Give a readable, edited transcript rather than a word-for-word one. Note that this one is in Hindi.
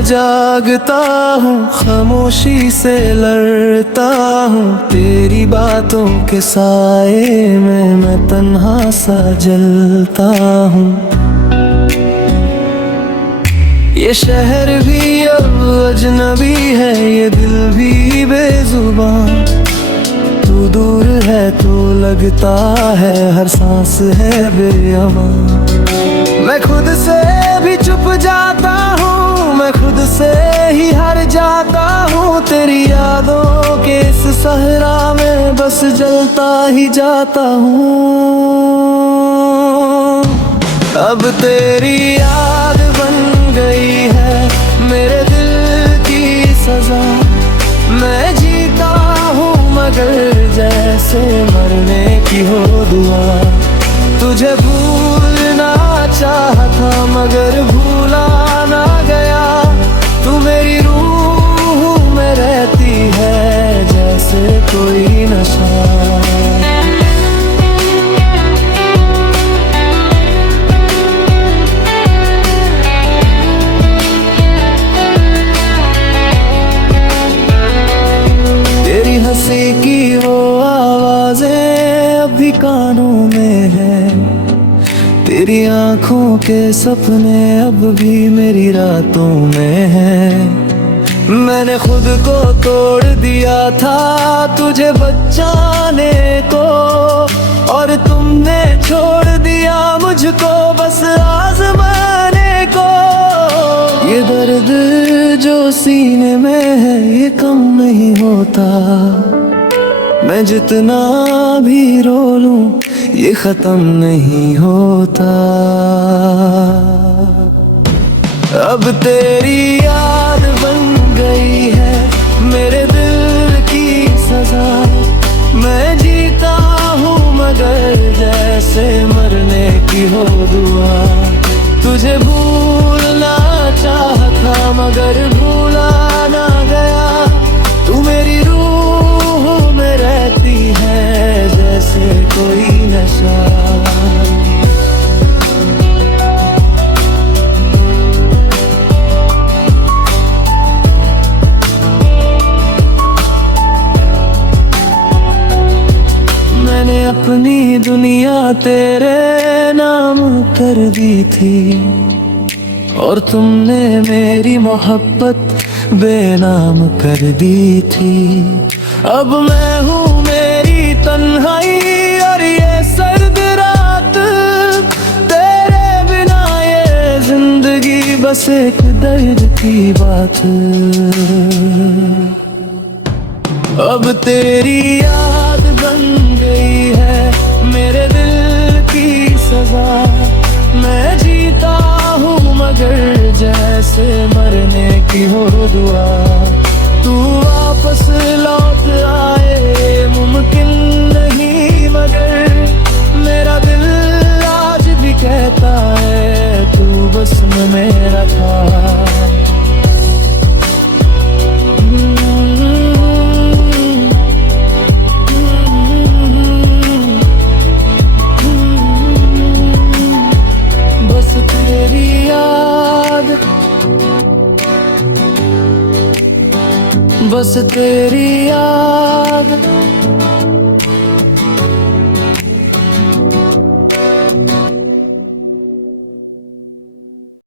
मैं जागता हूँ, खामोशी से लड़ता हूँ, तेरी बातों के साए में मैं तन्हा सा जलता हूँ। ये शहर भी अब अजनबी है, ये दिल भी बेजुबान। तू दूर है तो लगता है हर सांस है बेअमान। मैं खुद से भी चुप जाता हूँ, मैं खुद से ही हार जाता हूँ, तेरी यादों के इस सहरा में बस जलता ही जाता हूँ। अब तेरी याद बन गई है मेरे दिल की सजा। मैं जीता हूँ मगर जैसे मरने की हो दुआ। तुझे भूलना चाहा था मगर भूला ना गया। तू मेरी रूह में रहती है जैसे कोई नशा। तेरी हंसी की वो आवाजें अभी कानों में है, तेरी आंखों के सपने अब भी मेरी रातों में हैं। मैंने खुद को तोड़ दिया था तुझे बचाने को, और तुमने छोड़ दिया मुझको बस आजमाने को। ये दर्द जो सीने में है ये कम नहीं होता, मैं जितना भी रो लूं ये खत्म नहीं होता। अब तेरी याद बन गई है मेरे दिल की सजा। मैं जीता हूँ मगर जैसे मरने की हो दुआ। तुझे भूलना चाहा था मगर भूला ना गया। तू मेरी रूह में रहती है जैसे कोई नशा। मैंने अपनी दुनिया तेरे नाम कर दी थी, और तुमने मेरी मोहब्बत बेनाम कर दी थी। अब मैं हूँ मेरी तन्हाई और ये सर्द रात, तेरे बिना ये जिंदगी बस एक दर्द की बात। अब तेरी याद बन गई है मेरे दिल की सजा। मैं जीता हूँ मगर जैसे मरने की हो दुआ। तू वापस लौट आए मुमकिन नहीं मगर मेरा दिल आज भी कहता है तू बस में मेरा था। बस तेरी याद, बस तेरी याद।